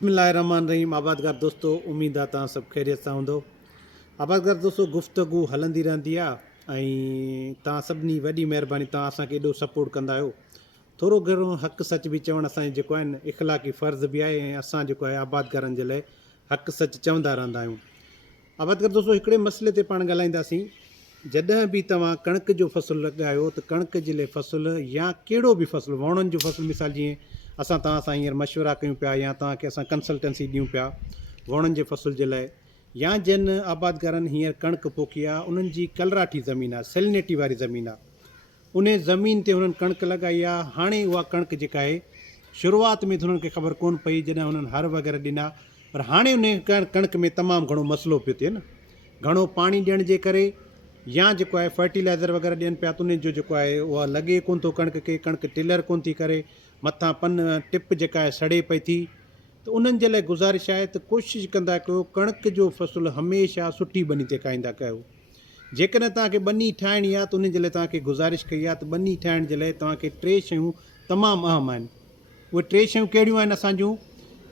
बिस्मिल्लाहिर्रहमानिर्रहीम। आबादगार दोस्तों, उम्मीद आहे तव्हां सभु ख़ैरियत सां हूंदो। आबादगार दोस्तों, गुफ़्तगू हलंदी रहंदी आहे ऐं तव्हां सभिनी वॾी महिरबानी, तव्हां असांखे एॾो सपोर्ट कंदा आहियो। थोरो घणो हक़ु सच बि चवणु असांजे जेको आहे न इख़लाक़ी फ़र्ज़ु बि आहे ऐं असां जेको आहे आबादगारनि जे लाइ हक़ु सच चवंदा रहंदा आहियूं। आबादगार दोस्तों, हिकिड़े मसइले ते पाण ॻाल्हाईंदासीं। जॾहिं बि तव्हां कणिक जो फ़सुलु लॻायो त कणिक जे लाइ फ़सुलु या कहिड़ो बि फ़सुलु, वणनि जो फ़सुलु, मिसाल जीअं असां तव्हां सां हींअर मशवरा कयूं पिया या तव्हांखे असां कंसल्टेंसी ॾियूं पिया वणनि जे फ़सुल जे लाइ, या जिन आबादगारनि हींअर कणिक पोखी आहे उन्हनि जी कलराठी ज़मीन आहे, सेलिनिटी वारी ज़मीन आहे, उन ज़मीन ते हुननि कणिक लॻाई आहे। हाणे उहा कणिक जेका आहे, शुरूआति में त हुननि खे ख़बर कोन पई जॾहिं हुननि हर वग़ैरह ॾिना, पर हाणे उन कणिक में तमामु घणो मसइलो पियो थिए न, घणो पाणी ॾियण जे करे या जेको आहे फर्टिलाइज़र वग़ैरह ॾियनि पिया त उन जो जेको आहे उहा लॻे कोन थो कणिक खे, कणिक टिलर कोन थी करे, मथां पन टिप जेका आहे सड़े पई थी। त उन्हनि जे लाइ गुज़ारिश आहे त कोशिशि कंदा कयो कणिक जो फ़सुलु हमेशह सुठी बनी ते खाईंदा कयो। जेकॾहिं तव्हांखे बनी ठाहिणी आहे त उन जे लाइ तव्हांखे गुज़ारिश कई आहे त बनी ठाहिण जे लाइ तव्हांखे टे शयूं तमामु अहम आहिनि। उहे टे शयूं कहिड़ियूं आहिनि असांजूं?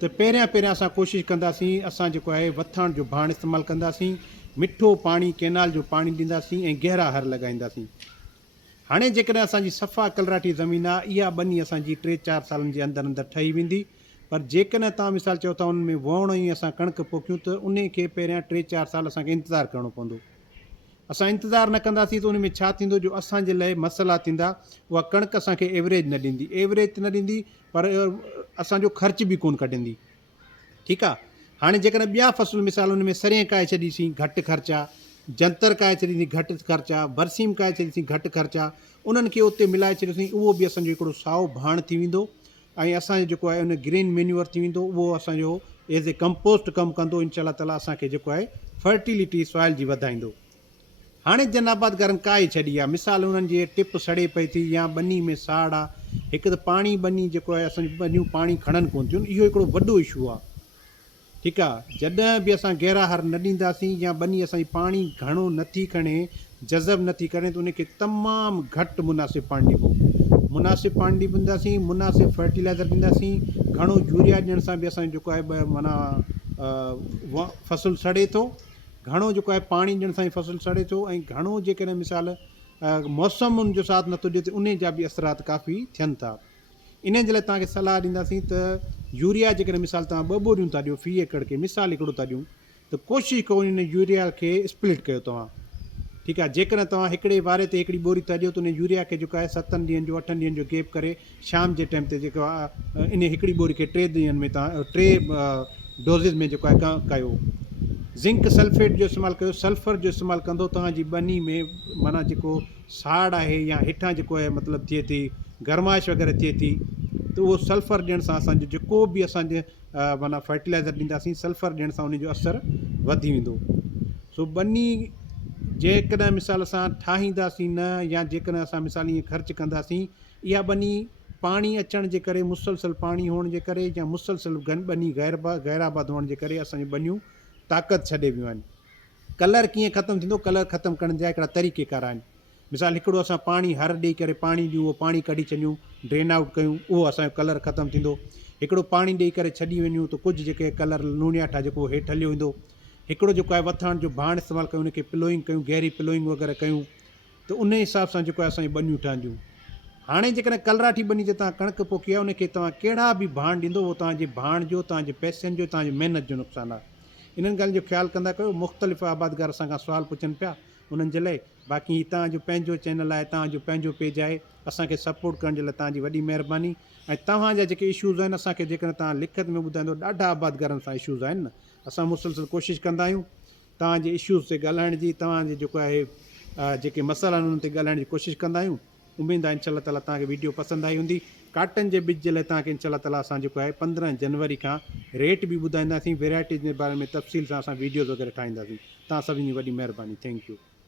त पहिरियां असां कोशिशि कंदासीं, असां जेको आहे वथाण जो भाण इस्तेमालु कंदासीं, मिठो पाणी कैनाल जो पाणी ॾींदासीं ऐं गहरा हर लॻाईंदासीं। हाणे जेकॾहिं असांजी सफ़ा कलराठी ज़मीन आहे, इहा बनी असांजी 3-4 सालनि जे अंदरि अंदरि ठही वेंदी। पर जेकॾहिं तव्हां मिसाल चओ था उन में वण ई असां कणिक पोखियूं त उन खे पहिरियां 3-4 साल असांखे इंतज़ारु करिणो पवंदो। असां इंतज़ारु न कंदासीं त उन में छा थींदो, जो असांजे लाइ मसइला थींदा। उहा कणिक असांखे एवरेज न ॾींदी, एवरेज न ॾींदी, पर असांजो ख़र्च बि कोन कढंदी। ठीकु आहे। हाणे जेकॾहिं ॿिया फ़सुल, मिसाल उन में सरें काए छॾीसीं, घटि ख़र्च आहे, जंतर काए छॾीसीं, घटि ख़र्च आहे, बरसीम काए छॾीसीं, घटि ख़र्च आहे, उन्हनि खे उते मिलाए छॾीसीं, उहो बि असांजो हिकिड़ो साओ भाण थी वेंदो ऐं असांजो जेको आहे उन ग्रीन मेन्यूअर थी वेंदो। उहो असांजो एज़ ए कंपोस्ट कमु कंदो, इंशाअल्लाह ताला असांखे जेको आहे फर्टिलिटी सॉइल जी वधाईंदो। हाणे जिन आबादगारनि काए छॾी आहे, मिसाल उन्हनि जी टिप सड़े पई थी या बनी में साड़ आहे, हिकु त पाणी बनी जेको आहे असांजी बनियूं पाणी खणनि कोन थियूं, इहो हिकिड़ो वॾो इशू आहे। ठीकु आहे। जॾहिं बि असां गहरा हर न ॾींदासीं या बनी असांजी पाणी घणो नथी खणे, जज़ब नथी करे, त उनखे तमामु घटि मुनासिबु पाणी ॾिबो, मुनासिबु पाणी ॾींदासीं, मुनासिबु फर्टिलाइज़र ॾींदासीं। घणो यूरिया ॾियण सां बि असांजो जेको आहे माना फ़सुलु सड़े थो, घणो जेको आहे पाणी ॾियण सां ई फ़सुलु सड़े थो, ऐं घणो जेकॾहिं मिसाल मौसम उन जो साथ नथो ॾिए त उन जा बि असरात काफ़ी थियनि था। इन जे लाइ तव्हांखे सलाह ॾींदासीं त यूरिया जेकॾहिं मिसाल तव्हां 2 बोरियूं था ॾियो फ़ी एकड़ खे, मिसाल हिकिड़ो था ॾियूं, त कोशिशि कयो इन यूरिया खे स्प्लिट कयो तव्हां। ठीकु आहे। जेकॾहिं तव्हां हिकिड़े वारे ते हिकिड़ी बोरी था ॾियो त उन यूरिया खे जेको आहे 7 ॾींहंनि जो 8 ॾींहंनि जो गैप करे शाम जे टाइम ते जेको आहे इन हिकिड़ी बोरी खे 3 ॾींहंनि में तव्हां 3 डोज़िस में जेको आहे कयो। ज़िंक सल्फेट जो इस्तेमालु कयो, सल्फर जो इस्तेमालु कंदो तव्हांजी बनी में माना जेको साड़ आहे या हेठां जेको आहे मतिलबु थिए थी गरमाइश वग़ैरह थिए थी, त उहो सल्फर ॾियण सां असांजो जेको बि असांजे माना फर्टिलाइज़र ॾींदासीं, सल्फर ॾियण सां उनजो असरु वधी वेंदो। सो बनी जेकॾहिं मिसाल असां ठाहींदासीं न, या जेकॾहिं असां मिसाल ईअं ख़र्चु कंदासीं, इहा बनी पाणी अचण जे करे, मुसलसल पाणी हुअण जे करे या मुसलसल बनी गैराबाद हुअण जे करे असांजी बनियूं ताक़त छॾे वियूं आहिनि। कलर कीअं ख़तमु थींदो? कलर ख़तमु करण जा हिकिड़ा तरीक़ेकार आहिनि। मिसाल हिकिड़ो असां पाणी हर ॾेई करे पाणी ॾियूं, उहो पाणी कढी छॾियूं, ड्रेन आउट कयूं, उहो असांजो कलर ख़तमु थींदो। हिकिड़ो पाणी ॾेई करे छॾी वञूं त कुझु जेके कलर लूणियाठा जेको हेठि हलियो वेंदो। हिकिड़ो जेको आहे वथाण जो भाण इस्तेमालु कयूं, उनखे पिलोइंग कयूं, गहरी पिलोइंग वग़ैरह कयूं, त उन हिसाब सां जेको आहे असांजी बनियूं ठहंदियूं। हाणे जेकॾहिं कलराठी बनी ते तव्हां कणिक पोखी आहे, उनखे तव्हां कहिड़ा बि भाण ॾींदो, उहो तव्हांजे भाण जो, तव्हांजे पैसनि जो, तव्हांजी महिनत जो नुक़सानु आहे। इन्हनि ॻाल्हियुनि जो ख़्यालु कंदा कयो। मुख़्तलिफ़ आबादगार असां खां सुवाल पुछनि पिया, उन्हनि जे लाइ बाक़ी तव्हांजो पंहिंजो चैनल आहे, तव्हांजो पंहिंजो पेज आहे, असांखे सपोर्ट करण जे लाइ तव्हांजी वॾी महिरबानी। ऐं तव्हांजा जेके इशूज़ आहिनि असांखे जेकॾहिं तव्हां लिखत में ॿुधाईंदो, ॾाढा आबादगारनि सां इशूज़ आहिनि न, असां मुसलसल कोशिशि कंदा आहियूं तव्हांजे इशूज़ ते ॻाल्हाइण जी, तव्हांजे जेको आहे जेके मसइला आहिनि उन्हनि ते ॻाल्हाइण जी कोशिशि कंदा आहियूं। उमेदु आहे इंशाअल्लाह ताला तव्हांखे वीडियो पसंदि आई हूंदी। काटन जे बिज जे लाइ तव्हांखे इंशाअल्लाह ताला असां जेको आहे 15 जनवरी खां रेट बि ॿुधाईंदासीं, वैराइटीज़ जे बारे में तफ़सील सां असां वीडियोज़ वग़ैरह ठाहींदासीं। तव्हां सभिनी जी वॾी महिरबानी। Thank you.